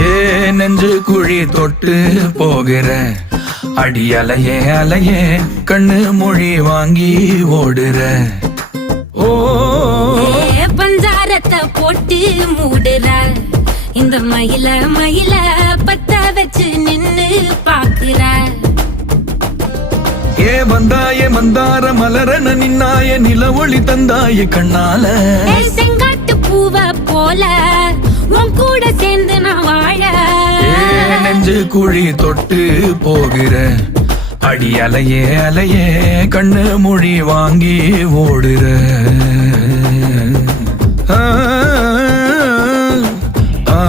ஏ நெஞ்சு குழி தொட்டு போகிற அடி அலையே அலையே கண்ணு மொழி வாங்கி ஓடுற. ஓ பஞ்சாரத்தை போட்டு மூடுற இந்த மயில மயில பத்த வச்சு நின்னு பாக்குற. ஏ வந்தாய மந்தார மலரன நின்னாய நில ஒளி தந்தாய கண்ணால. செங்காட்டு பூவ போல உன் கூட சேர்ந்து நான் வாழ. நெஞ்சு குழி தொட்டு போகிற அடி அலையே அலையே கண்ணு மொழி வாங்கி ஓடுற. ஆ ஆ